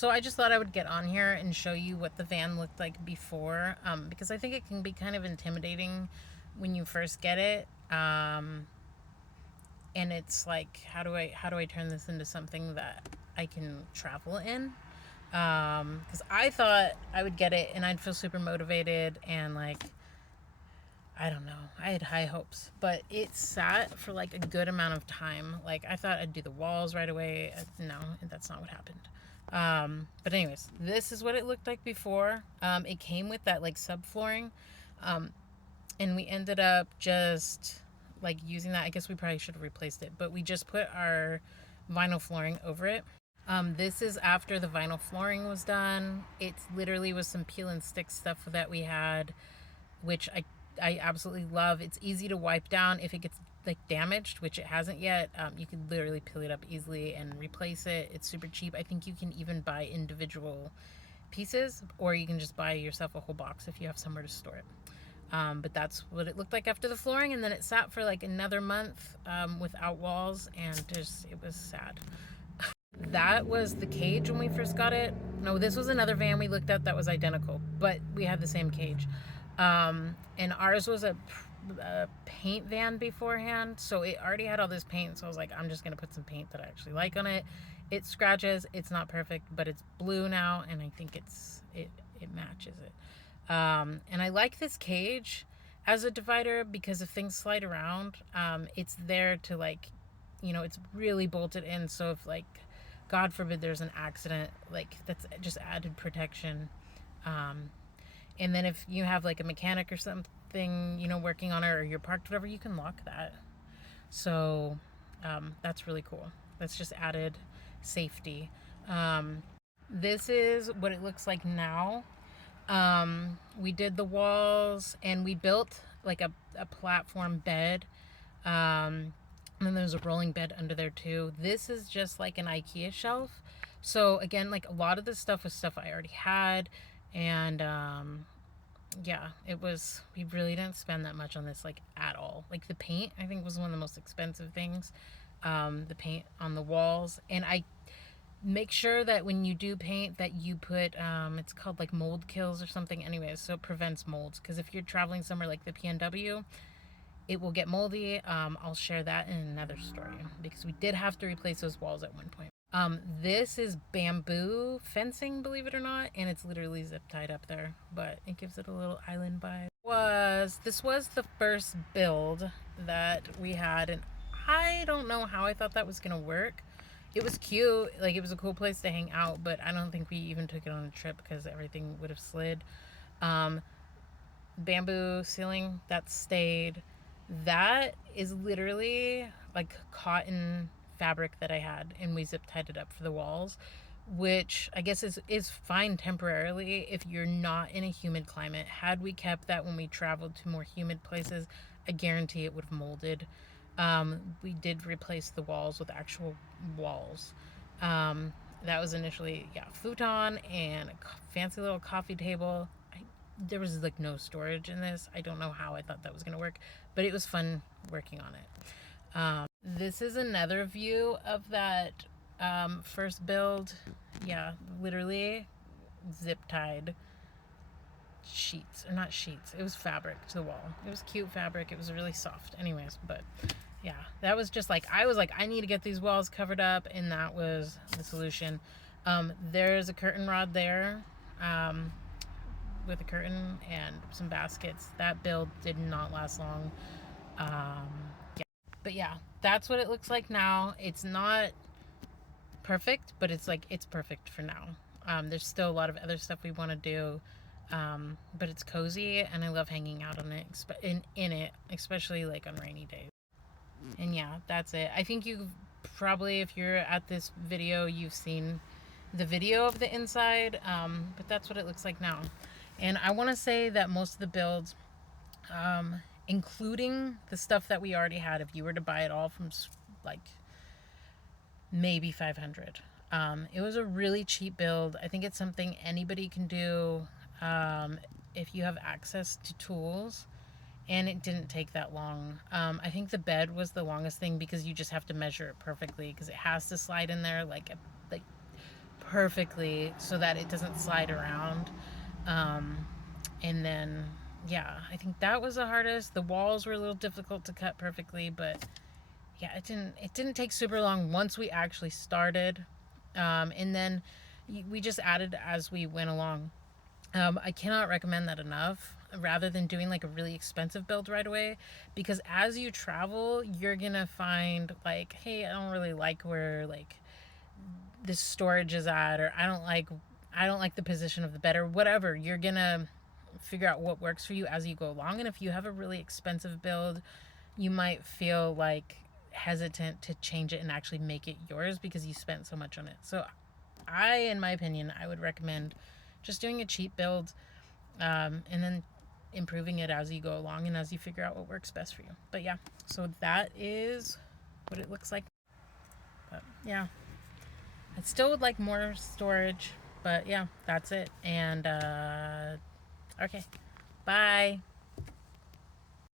So I just thought I would get on here and show you what the van looked like before, because I think it can be kind of intimidating when you first get it. And it's like, how do I turn this into something that I can travel in? Because I thought I would get it and I'd feel super motivated and like, I don't know. I had high hopes, but it sat for like a good amount of time. Like I thought I'd do the walls right away. No, that's not what happened. But anyways, this is what it looked like before. It came with that like subflooring, um, and we ended up just like using that. I guess we probably should have replaced it, but we just put our vinyl flooring over it. This is after the vinyl flooring was done. It literally was some peel and stick stuff that we had, which I absolutely love. It's easy to wipe down if it gets like damaged, which it hasn't yet. You can literally peel it up easily and replace it. It's super cheap. I think you can even buy individual pieces, or you can just buy yourself a whole box if you have somewhere to store it. But that's what it looked like after the flooring, and then it sat for like another month without walls, and just it was sad. That was the cage when we first got it. No, this was another van we looked at that was identical, but we had the same cage. And ours was a paint van beforehand, so it already had all this paint. So I was like, I'm just gonna put some paint that I actually like on it. It scratches. It's not perfect, but it's blue now, and I think it matches it. And I like this cage as a divider because if things slide around, it's there to like, it's really bolted in. So if like, God forbid there's an accident, like that's just added protection. Um, and then if you have like a mechanic or something, working on it, or you're parked, whatever, you can lock that. So that's really cool. That's just added safety. Um, this is what it looks like now. We did the walls and we built like a platform bed. And then there's a rolling bed under there too. This is just like an IKEA shelf. So again, like a lot of this stuff was stuff I already had. And yeah, we really didn't spend that much on this like at all. Like the paint, I think was one of the most expensive things. The paint on the walls. And I make sure that when you do paint that you put it's called like mold kills or something anyways, so it prevents molds, because if you're traveling somewhere like the PNW, it will get moldy. I'll share that in another story because we did have to replace those walls at one point. This is bamboo fencing, believe it or not, and it's literally zip tied up there, but it gives it a little island vibe. This was the first build that we had, and I don't know how I thought that was gonna work. It was cute, like it was a cool place to hang out, but I don't think we even took it on a trip because everything would have slid. Um, Bamboo ceiling that stayed. That is literally like cotton fabric that I had, and we zip tied it up for the walls, which I guess is fine temporarily if you're not in a humid climate. Had we kept that when we traveled to more humid places, I guarantee it would have molded. We did replace the walls with actual walls. That was initially, yeah, futon and a fancy little coffee table. There was like no storage in this. I don't know how I thought that was going to work, but it was fun working on it. This is another view of that first build. Yeah, literally zip tied sheets, or not sheets, it was fabric to the wall. It was cute fabric, it was really soft anyways. But yeah, that was just like, I was like, I need to get these walls covered up, and that was the solution. There's a curtain rod there, with a curtain and some baskets. That build did not last long. Yeah, but yeah, that's what it looks like now. It's not perfect, but it's perfect for now. There's still a lot of other stuff we want to do, but it's cozy, and I love hanging out on it, in it, especially like on rainy days. And yeah, that's it. I think you probably, if you're at this video, you've seen the video of the inside, but that's what it looks like now. And I want to say that most of the builds, including the stuff that we already had, if you were to buy it all from like maybe 500, it was a really cheap build. I think it's something anybody can do, if you have access to tools. And it didn't take that long. I think the bed was the longest thing because you just have to measure it perfectly, because it has to slide in there like perfectly so that it doesn't slide around. Um, and then, yeah, I think that was the hardest. The walls were a little difficult to cut perfectly, but yeah, it didn't take super long once we actually started. And then we just added as we went along. I cannot recommend that enough. Rather than doing like a really expensive build right away, because as you travel, you're gonna find like, hey, I don't really like where like this storage is at, or I don't like the position of the bed, or whatever. You're gonna figure out what works for you as you go along. And if you have a really expensive build, you might feel like hesitant to change it and actually make it yours because you spent so much on it. So in my opinion, I would recommend just doing a cheap build, and then improving it as you go along and as you figure out what works best for you. But yeah, so that is what it looks like. But yeah, I still would like more storage, but yeah, that's it. And okay, bye.